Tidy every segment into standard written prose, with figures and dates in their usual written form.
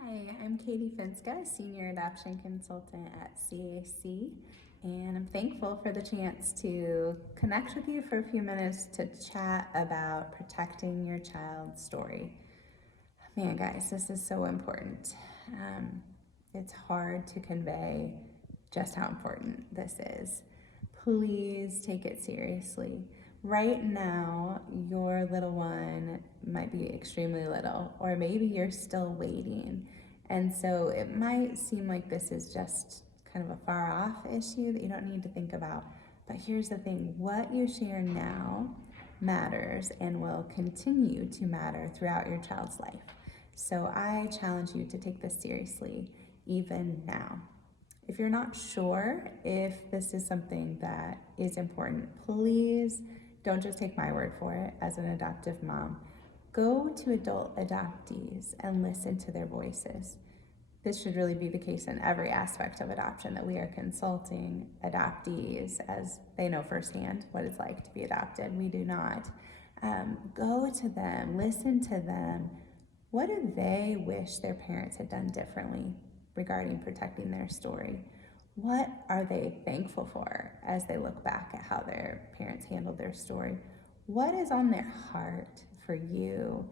Hi, I'm Katie Finska, Senior Adoption Consultant at CAC, and I'm thankful for the chance to connect with you for a few minutes to chat about protecting your child's story. Man, guys, this is so important. It's hard to convey just how important this is. Please take it seriously. Right now, your little one might be extremely little, or maybe you're still waiting. And so it might seem like this is just kind of a far off issue that you don't need to think about. But here's the thing, what you share now matters and will continue to matter throughout your child's life. So I challenge you to take this seriously, even now. If you're not sure if this is something that is important, please don't just take my word for it as an adoptive mom. Go to adult adoptees and listen to their voices. This should really be the case in every aspect of adoption, that we are consulting adoptees as they know firsthand what it's like to be adopted. We do not. Go to them, listen to them. What do they wish their parents had done differently regarding protecting their story? What are they thankful for as they look back at how their parents handled their story? What is on their heart for you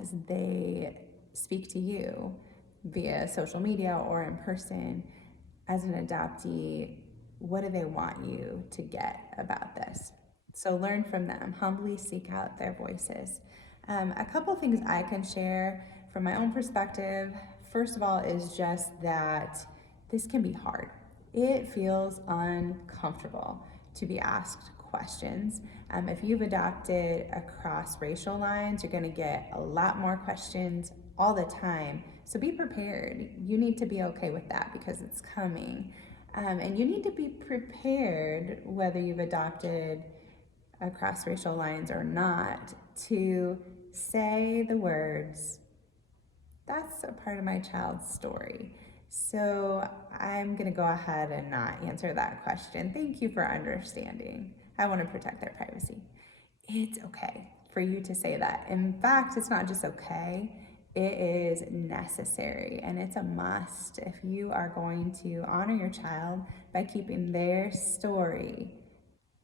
as they speak to you via social media or in person as an adoptee? What do they want you to get about this? So learn from them, humbly seek out their voices. A couple things I can share from my own perspective, first of all, is just that this can be hard. It feels uncomfortable to be asked questions. If you've adopted across racial lines, you're going to get a lot more questions all the time. So be prepared. You need to be okay with that because it's coming. And you need to be prepared, whether you've adopted across racial lines or not, to say the words, "That's a part of my child's story." So I'm going to go ahead and not answer that question. Thank you for understanding. I want to protect their privacy. It's okay for you to say that. In fact, it's not just okay, it is necessary and it's a must if you are going to honor your child by keeping their story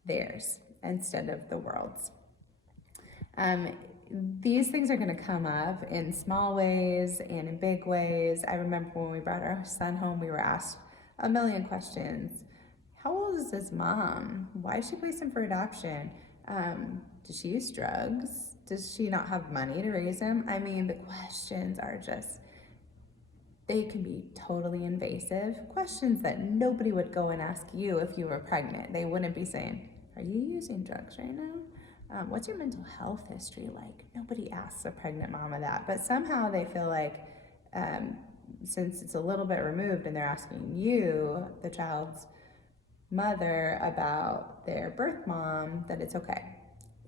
theirs instead of the world's. These things are going to come up in small ways and in big ways. I remember when we brought our son home, we were asked a million questions. How old is his mom? Why did she place him for adoption? Does she use drugs? Does she not have money to raise him? I mean, the questions are just, they can be totally invasive. Questions that nobody would go and ask you if you were pregnant. They wouldn't be saying, "Are you using drugs right now? What's your mental health history like?" Nobody asks a pregnant mama that, but somehow they feel like since it's a little bit removed and they're asking you, the child's mother, about their birth mom, that it's okay.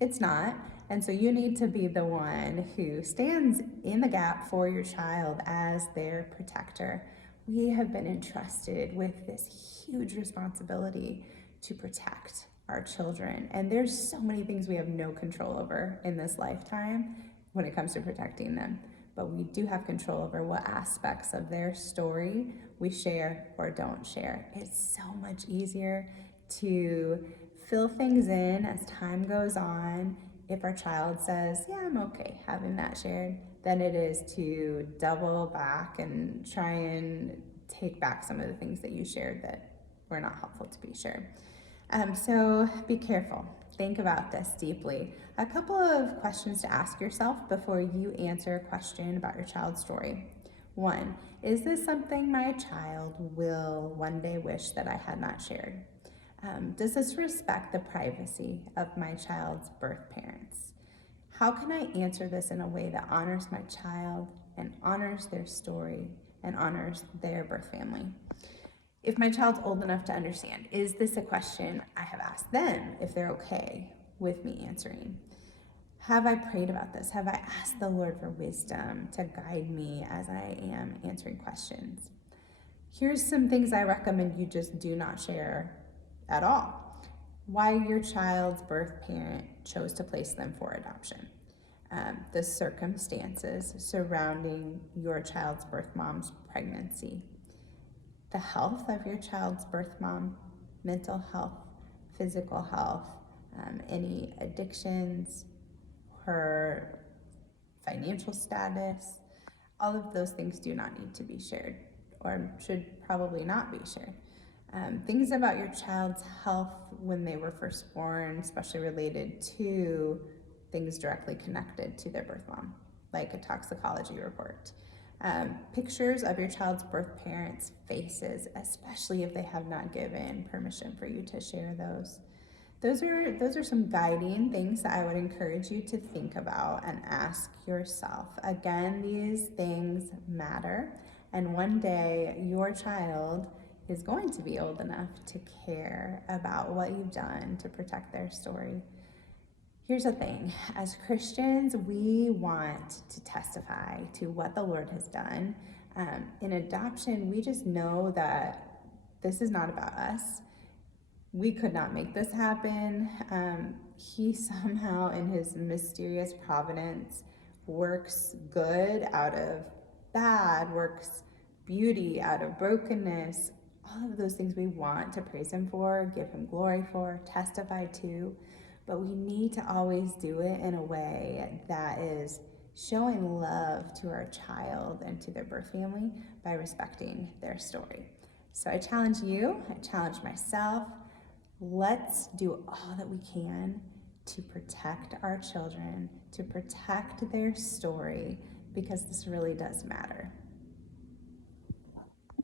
It's not. And so you need to be the one who stands in the gap for your child as their protector. We have been entrusted with this huge responsibility to protect our children. And there's so many things we have no control over in this lifetime when it comes to protecting them. But we do have control over what aspects of their story we share or don't share. It's so much easier to fill things in as time goes on if our child says, "Yeah, I'm okay having that shared," than it is to double back and try and take back some of the things that you shared that were not helpful to be shared. So be careful. Think about this deeply. A couple of questions to ask yourself before you answer a question about your child's story. 1, is this something my child will one day wish that I had not shared? Does this respect the privacy of my child's birth parents? How can I answer this in a way that honors my child and honors their story and honors their birth family? If my child's old enough to understand, is this a question I have asked them if they're okay with me answering? Have I prayed about this? Have I asked the Lord for wisdom to guide me as I am answering questions? Here's some things I recommend you just do not share at all. Why your child's birth parent chose to place them for adoption. the circumstances surrounding your child's birth mom's pregnancy, the health of your child's birth mom, mental health, physical health, any addictions, her financial status. All of those things do not need to be shared, or should probably not be shared. Things about your child's health when they were first born, especially related to things directly connected to their birth mom, like a toxicology report. Pictures of your child's birth parents' faces, especially if they have not given permission for you to share those. Those are some guiding things that I would encourage you to think about and ask yourself. Again, these things matter, and one day your child is going to be old enough to care about what you've done to protect their story. Here's the thing, as Christians, we want to testify to what the Lord has done. In adoption, we just know that this is not about us. We could not make this happen. He somehow, in his mysterious providence, works good out of bad, works beauty out of brokenness. All of those things we want to praise him for, give him glory for, testify to. But we need to always do it in a way that is showing love to our child and to their birth family by respecting their story. So I challenge you, I challenge myself, let's do all that we can to protect our children, to protect their story, because this really does matter.